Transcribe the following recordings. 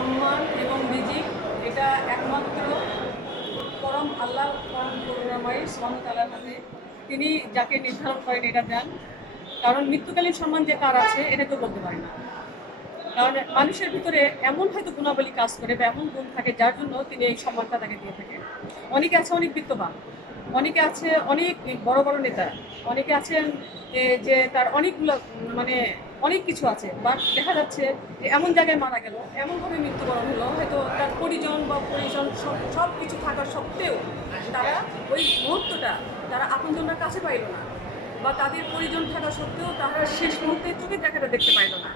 সম্মান এবং রিজিক এটা একমাত্র পরম আল্লাহ পরম করুণাময় সুবহানাহু ওয়া তাআলার হাতে। তিনি যাকে নির্ধারণ করেন এটা দেন। কারণ মৃত্যুকালীন সম্মান যে কার আছে এটা কেউ বলতে পারে না। কারণ মানুষের ভিতরে এমন হয়তো গুণাবলী কাজ করে বা এমন গুণ থাকে যার জন্য তিনি এই সম্মানটা তাকে দিয়ে থাকেন। অনেকে আছে অনেক বিত্তবান, অনেকে আছে অনেক বড় বড় নেতা, অনেকে আছেন যে তার অনেকগুলো মানে অনেক কিছু আছে, বাট দেখা যাচ্ছে যে এমন জায়গায় মারা গেল, এমনভাবে মৃত্যুবরণ হলো, হয়তো তার পরিজন সব কিছু থাকা সত্ত্বেও তারা ওই মুহূর্তটা তারা আপনজনরা কাছে পাইল না, বা তাদের পরিজন থাকা সত্ত্বেও তারা শেষ মুহূর্তে চোখের দেখাটা দেখতে পাইল না,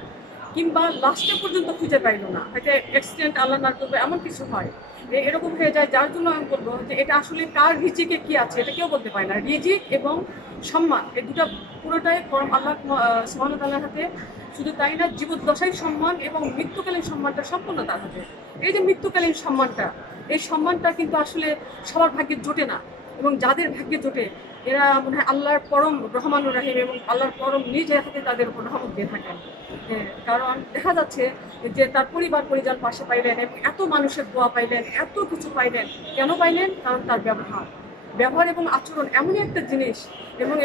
কিংবা লাস্টে পর্যন্ত খুঁজে পাইল না, হয়তো অ্যাক্সিডেন্ট আল্লাহ না করবে এমন কিছু হয় এরকম হয়ে যায়। যার জন্য আমি বলবো যে এটা আসলে কার রিজিকে কি আছে এটা কেউ বলতে পারে না। রিজিক এবং সম্মান এই দুটা পুরোটাই পরম আল্লাহ সুবহানাহু ওয়া তাআলার হাতে। শুধু তাই না, জীবদ্দশায় সম্মান এবং মৃত্যুকালীন সম্মানটা সম্পূর্ণ তার হাতে। এই যে মৃত্যুকালীন সম্মানটা, এই সম্মানটা কিন্তু আসলে সবার ভাগ্যে জোটে না, এবং যাদের ভাগ্যে জোটে এরা মনে হয় আল্লাহর পরম রহমানুর রাহিম এবং আল্লাহর পরম নিজ হাতে তাদের উপর রহমত দিয়ে থাকেন। কারণ দেখা যাচ্ছে যে তার পরিবার পরিজন পাশে পাইলেন এবং এত মানুষের দোয়া পাইলেন, এত কিছু পাইলেন। কেন পাইলেন? কারণ তার ব্যবহার এবং আচরণ এমনই একটা জিনিস এবং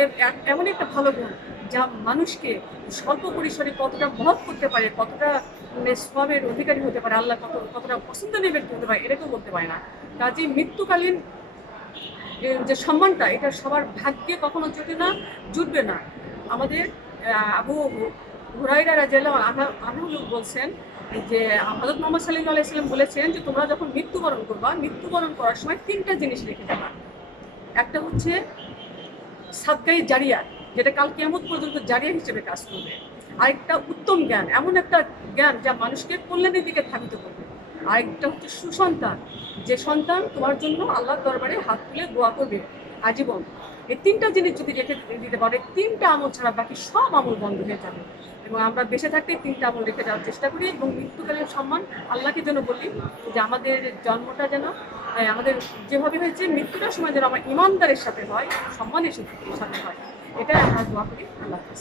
এমনই একটা ভালো গুণ যা মানুষকে স্বল্প পরিসরে কতটা মহৎ করতে পারে, কতটা সবের অধিকারী হতে পারে, আল্লাহ কতটা পছন্দ নেবেন হতে পারে এটা কেউ বলতে পারে না। কাজে মৃত্যুকালীন যে সম্মানটা এটা সবার ভাগ্যে কখনো জুটবে না। আমাদের আবু হুরায়রা রাদিয়াল্লাহু আনহু বলছেন যে হযরত মুহাম্মদ সাল্লাল্লাহু আলাইহি ওয়াসাল্লাম বলেছেন যে তোমরা যখন মৃত্যুবরণ করবা, মৃত্যুবরণ করার সময় তিনটা জিনিস রেখে যাবা। একটা হচ্ছে সাদকায়ে জারিয়া, যেটা কাল কিয়ামত পর্যন্ত জারিয়া হিসেবে কাজ করবে। আরেকটা উত্তম জ্ঞান, এমন একটা জ্ঞান যা মানুষকে কল্যাণের দিকে ধাবিত করবে। আরেকটা হচ্ছে সুসন্তান, যে সন্তান তোমার জন্য আল্লাহর দরবারে হাত তুলে দোয়া করবে আজীবন। এই তিনটা জিনিস যদি রেখে দিতে পারে, তিনটা আমল ছাড়া বাকি সব আমল বন্ধ হয়ে যাবে। এবং আমরা বেঁচে থাকতে তিনটা আমল রেখে যাওয়ার চেষ্টা করি এবং মৃত্যুকালীন সম্মান আল্লাহকে যেন বলি যে আমাদের জন্মটা যেন আমাদের যেভাবে হয়েছে মৃত্যুটার সময় যেন আমার ইমানদারের সাথে হয়, সম্মানের সাথে হয়। এটাই আমরা দোয়া করি। আল্লাহ হাফেজ।